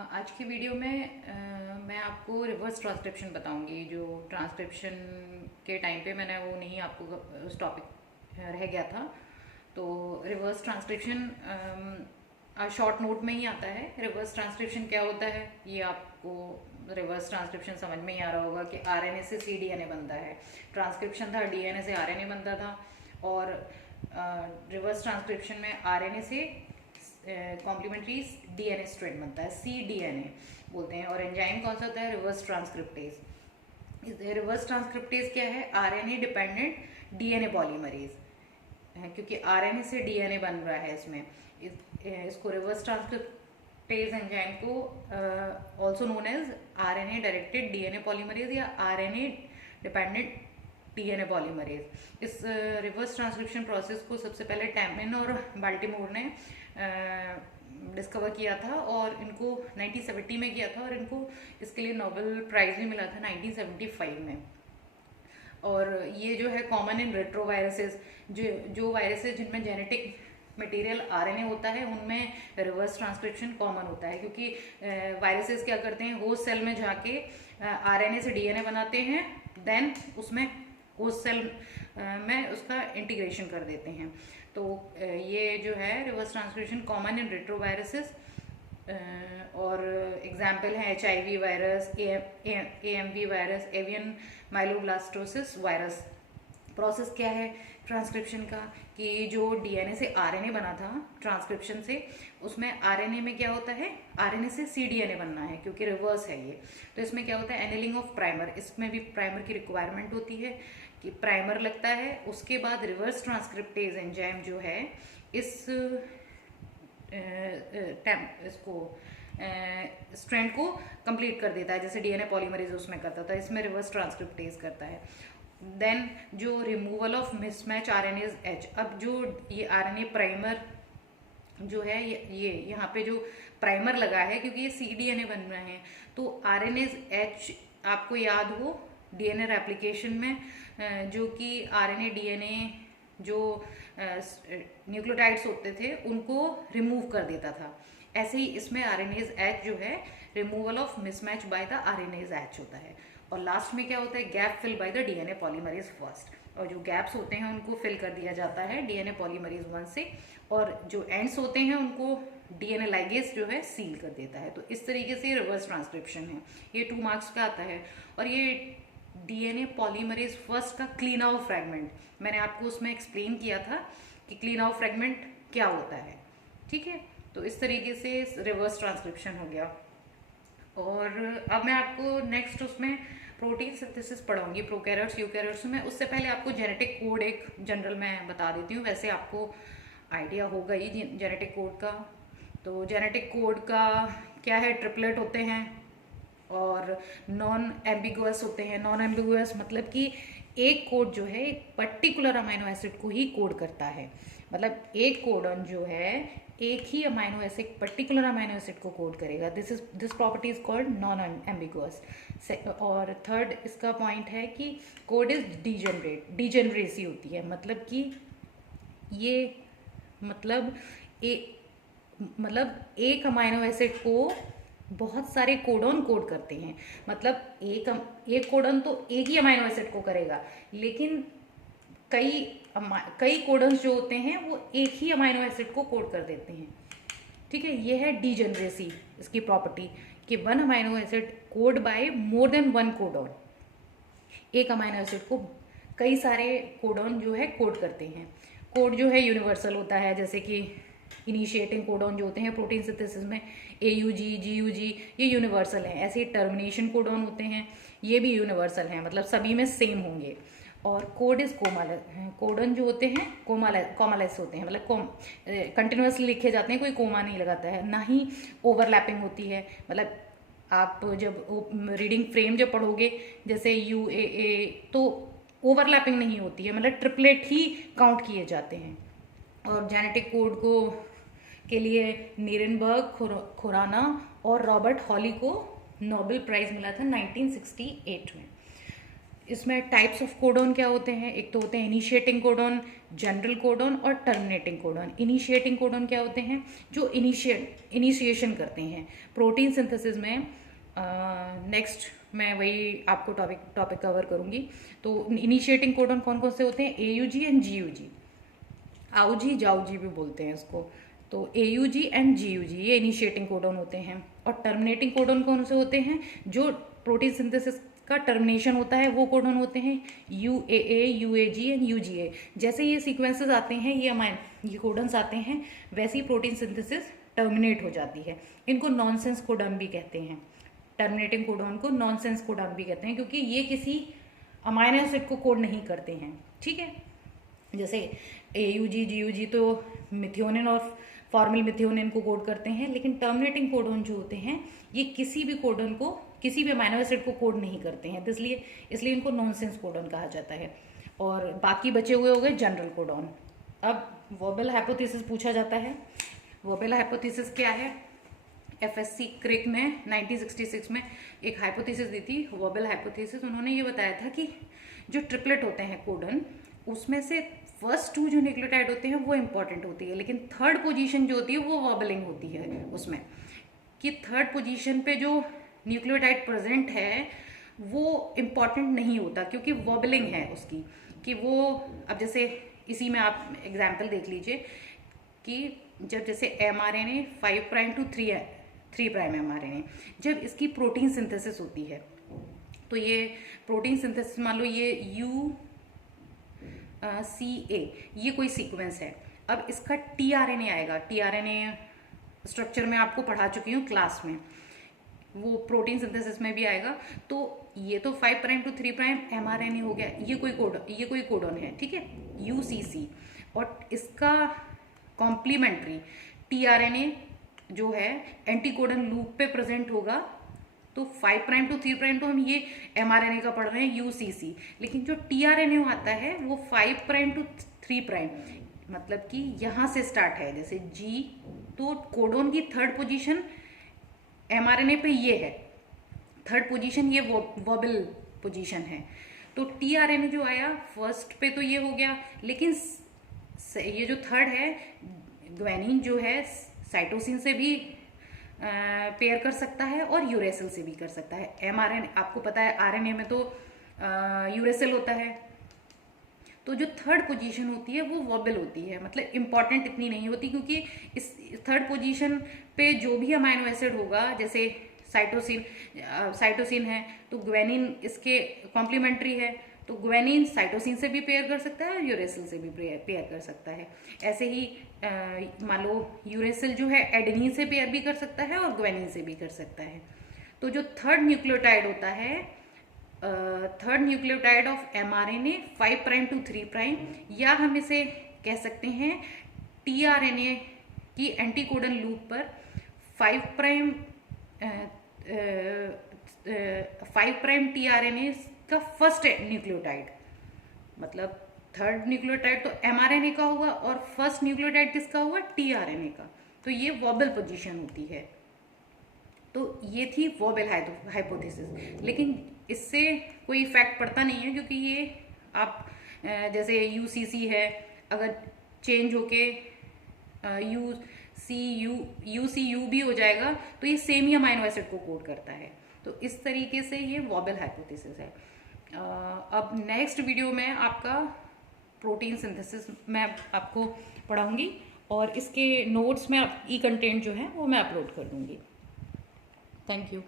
आज की वीडियो में मैं आपको रिवर्स ट्रांसक्रिप्शन बताऊंगी। जो ट्रांसक्रिप्शन के टाइम पे मैंने वो नहीं आपको उस टॉपिक रह गया था। तो रिवर्स ट्रांसक्रिप्शन शॉर्ट नोट में ही आता है। रिवर्स ट्रांसक्रिप्शन क्या होता है ये आपको रिवर्स ट्रांसक्रिप्शन समझ में ही आ रहा होगा कि आरएनए से cDNA बनता है। ट्रांसक्रिप्शन था डीएनए से आरएनए बनता था, और रिवर्स ट्रांसक्रिप्शन में आरएनए से कॉम्प्लीमेंट्री डीएनए स्ट्रैंड बनता है, cDNA बोलते हैं। और एंजाइम कौन सा होता है? Reverse transcriptase. रिवर्स ट्रांसक्रिप्टेज क्या है? आरएनए डिपेंडेंट डीएनए पॉलीमरेज है, क्योंकि आरएनए से डीएनए बन रहा है इसमें। इसको रिवर्स ट्रांसक्रिप्टेज एंजाइम को also known as RNA directed DNA polymerase या आरएनए डिपेंडेंट डीएनए पॉलीमरेज। इस रिवर्स ट्रांसक्रिप्शन प्रोसेस को सबसे पहले टैमलिन और बाल्टीमोर ने डिस्कवर किया था, और इनको 1970 में किया था, और इनको इसके लिए नोबेल प्राइज भी मिला था 1975 में। और ये जो है कॉमन इन रेट्रोवायरसेस, जो वायरसेस जिनमें जेनेटिक मटेरियल आरएनए होता है उनमें रिवर्स ट्रांसक्रिप्शन कॉमन होता है, क्योंकि वायरसेस क्या करते हैं, होस्ट सेल में जाके आरएनए से डीएनए बनाते हैं, देन उसमें होस्ट सेल में उसका इंटीग्रेशन कर देते हैं। तो ये जो है reverse transcription common in retroviruses. और एग्जाम्पल है HIV virus, AMV virus, avian myeloblastosis virus. Process क्या है ट्रांसक्रिप्शन का कि जो डीएनए से आरएनए बना था ट्रांसक्रिप्शन से, उसमें आरएनए में क्या होता है, आरएनए से cDNA बनना है, क्योंकि रिवर्स है ये। तो इसमें क्या होता है, एनेलिंग ऑफ प्राइमर। इसमें भी प्राइमर की रिक्वायरमेंट होती है कि प्राइमर लगता है। उसके बाद रिवर्स ट्रांसक्रिप्टेज एंजाइम जो है इस इसको स्ट्रैंड को कंप्लीट कर देता है, जैसे डीएनए पॉलीमरेज उसमें करता था, इसमें रिवर्स ट्रांसक्रिप्टेज करता है। देन जो removal of mismatch RNase H. अब जो ये आरएनए प्राइमर जो है ये यहाँ पे जो प्राइमर लगा है, क्योंकि ये cDNA बन रहे हैं, तो आरएनएज एच आपको याद हो डीएनए रेप्लिकेशन में जो कि आरएनए डीएनए जो न्यूक्लियोटाइड्स होते थे उनको रिमूव कर देता था, ऐसे ही इसमें आरएनएज एच जो है removal of mismatch by the RNase H होता है। और लास्ट में क्या होता है, gap fill by the DNA polymerase first. और जो गैप्स होते हैं उनको फिल कर दिया जाता है डीएनए पॉलीमरेज 1 से, और जो एंड्स होते हैं उनको डीएनए लाइगेज जो है सील कर देता है। तो इस तरीके से रिवर्स ट्रांसक्रिप्शन है। ये 2 मार्क्स का आता है। और ये डीएनए पॉलीमरेज फर्स्ट का क्लीन आउट फ्रेगमेंट मैंने आपको उसमें एक्सप्लेन किया था कि क्लीन आउट फ्रेगमेंट क्या होता है, ठीक है। तो इस तरीके से रिवर्स ट्रांसक्रिप्शन हो गया। और अब मैं आपको नेक्स्ट उसमें प्रोटीन सिंथेसिस पढ़ाऊंगी, प्रोकैरियोट्स यूकैरियोट्स में। उससे पहले आपको जेनेटिक कोड एक जनरल मैं बता देती हूँ, वैसे आपको आइडिया होगा ही जेनेटिक कोड का। तो जेनेटिक कोड का क्या है, ट्रिपलेट होते हैं और नॉन एम्बिगुअस होते हैं। नॉन एम्बिगुअस मतलब कि एक कोड जो है एक पर्टिकुलर अमाइनो एसिड को ही कोड करता है, मतलब एक कोडन जो है एक ही amino acid particular amino acid को कोड करेगा। This property is called non ambiguous. और थर्ड इसका पॉइंट है कि कोड इज डिजेनरेसी होती है, मतलब कि ये मतलब एक अमाइनो एसिड को बहुत सारे कोडॉन कोड करते हैं। मतलब एक कोडॉन तो एक ही अमाइनो एसिड को करेगा, लेकिन कई कोडन्स जो होते हैं वो एक ही अमाइनो एसिड को कोड कर देते हैं, ठीक है। ये है डिजेनरेसी, इसकी प्रॉपर्टी कि one amino acid code by more than one codon. एक अमाइनो एसिड को कई सारे कोडॉन जो है कोड करते हैं। कोड जो है यूनिवर्सल होता है, जैसे कि इनिशिएटिंग कोडॉन जो होते हैं प्रोटीन सिंथेसिस में AUG GUG ये यूनिवर्सल हैं। ऐसे ही टर्मिनेशन कोडॉन होते हैं, ये भी यूनिवर्सल हैं, मतलब सभी में सेम होंगे। और कोड इज कोडन जो होते हैं कोमालेस होते हैं, मतलब कंटिन्यूसली लिखे जाते हैं, कोई कोमा नहीं लगाता है, ना ही ओवरलैपिंग होती है। मतलब आप जब रीडिंग फ्रेम जब पढ़ोगे जैसे UAA तो ओवरलैपिंग नहीं होती है, मतलब ट्रिपलेट ही काउंट किए जाते हैं। और जेनेटिक कोड को के लिए नीरेनबर्ग, खुराना और रॉबर्ट हॉली को नोबेल प्राइज मिला था 1968 में। इसमें टाइप्स ऑफ कोडॉन क्या होते हैं, एक तो होते हैं इनिशिएटिंग कोडॉन, जनरल कोडॉन और टर्मिनेटिंग कोडॉन। इनिशिएटिंग कोडॉन क्या होते हैं, जो इनिशिएशन करते हैं प्रोटीन सिंथेसिस में। नेक्स्ट मैं वही आपको टॉपिक कवर करूंगी। तो इनिशिएटिंग कोडॉन कौन कौन से होते हैं, AUG एंड GUG, आउजी जाउजी भी बोलते हैं इसको। तो AUG एंड GUG ये इनिशिएटिंग कोडॉन होते हैं। और टर्मिनेटिंग कोडॉन कौन से होते हैं, जो प्रोटीन सिंथेसिस का टर्मिनेशन होता है वो कोडॉन होते हैं UAA, UAG एंड UGA। जैसे ये सीक्वेंसेस आते हैं, ये कोडॉन्स आते हैं, वैसे ही प्रोटीन सिंथेसिस टर्मिनेट हो जाती है। इनको नॉनसेंस कोडॉन भी कहते हैं, टर्मिनेटिंग कोडॉन को नॉनसेंस कोडॉन भी कहते हैं, क्योंकि ये किसी अमाइनो एसिड को कोड नहीं करते हैं। ठीक है, जैसे AUG GUG तो मिथियोनिन और फॉर्मल मिथियोनिन को कोड करते हैं, लेकिन टर्मिनेटिंग कोडॉन जो होते हैं ये किसी भी कोडॉन को, किसी भी अमाइनो एसिड को कोड नहीं करते हैं, इसलिए इनको नॉनसेंस कोडॉन कहा जाता है। और बाकी बचे हुए हो गए जनरल कोडॉन। अब वोबेल हाइपोथेसिस पूछा जाता है। वोबेल हाइपोथेसिस क्या है, FSC क्रिक ने 1966 में एक हाइपोथेसिस दी थी, वोबेल हाइपोथेसिस। उन्होंने ये बताया था कि जो ट्रिपलेट होते हैं कोडन, उसमें से फर्स्ट 2 जो न्यूक्लियोटाइड होते हैं वो इंपॉर्टेंट होती है, लेकिन थर्ड पोजीशन जो होती है वो वॉबलिंग होती है उसमें, कि थर्ड पोजीशन पे जो न्यूक्लियोटाइड प्रेजेंट है वो इम्पॉर्टेंट नहीं होता, क्योंकि वॉबलिंग है उसकी, कि वो अब जैसे इसी में आप एग्जाम्पल देख लीजिए कि जब जैसे mRNA 5 prime to 3 prime mRNA, जब इसकी प्रोटीन सिंथेसिस होती है, तो ये प्रोटीन सिंथेसिस मान लो ये UCA ये कोई सीक्वेंस है। अब इसका tRNA आएगा, tRNA स्ट्रक्चर में आपको पढ़ा चुकी हूँ क्लास में, वो प्रोटीन सिंथेसिस में भी आएगा। तो ये तो 5 प्राइम टू 3 प्राइम mRNA हो गया, ये कोई कोडॉन है, ठीक है, UCC। और इसका कॉम्प्लीमेंट्री tRNA जो है एंटीकोडन लूप पे प्रेजेंट होगा। तो 5 प्राइम टू 3 प्राइम तो हम ये mRNA का पढ़ रहे हैं UCC, लेकिन जो tRNA आता है वो 5 प्राइम टू 3 प्राइम, मतलब कि यहाँ से स्टार्ट है, जैसे G, तो कोडोन की थर्ड पोजीशन mRNA पे ये है, थर्ड पोजीशन ये वॉबल पोजीशन है। तो tRNA जो आया फर्स्ट पे तो ये हो गया, लेकिन ये जो थर्ड है ग्वेनिन जो है साइटोसिन से भी पेयर कर सकता है और यूरेसिल से भी कर सकता है। mRNA आपको पता है RNA में तो यूरेसिल होता है, तो जो थर्ड पोजीशन होती है वो वॉबल होती है, मतलब इंपॉर्टेंट इतनी नहीं होती, क्योंकि इस थर्ड पोजीशन पे जो भी अमाइनो एसिड होगा, जैसे साइटोसिन है तो ग्वेनिन इसके कॉम्प्लीमेंट्री है, तो ग्वेनिन साइटोसिन से भी पेयर कर सकता है और यूरेसिल से भी पेयर कर सकता है। ऐसे ही मान लो यूरेसिल जो है एडेनिन से पेयर भी कर सकता है और ग्वेनिन से भी कर सकता है। तो जो थर्ड न्यूक्लियोटाइड होता है, third nucleotide of mRNA 5 prime to 3 prime, या हम इसे कह सकते हैं tRNA की एंटीकोडन लूप पर 5 प्राइम tRNA का फर्स्ट न्यूक्लियोटाइड, मतलब थर्ड न्यूक्लियोटाइड तो mRNA का होगा और फर्स्ट न्यूक्लियोटाइड किसका होगा, tRNA का, तो ये वॉबल पोजीशन होती है। तो ये थी वॉबल हाइपोथेसिस, लेकिन इससे कोई इफेक्ट पड़ता नहीं है, क्योंकि ये आप जैसे UCC है, अगर चेंज होके UCU भी हो जाएगा तो ये सेम ही अमाइनो एसिड को कोड करता है। तो इस तरीके से ये वॉबल हाइपोथेसिस है। अब नेक्स्ट वीडियो में आपका प्रोटीन सिंथेसिस मैं आपको पढ़ाऊंगी, और इसके नोट्स में ई कंटेंट जो है वो मैं अपलोड कर दूंगी। Thank you.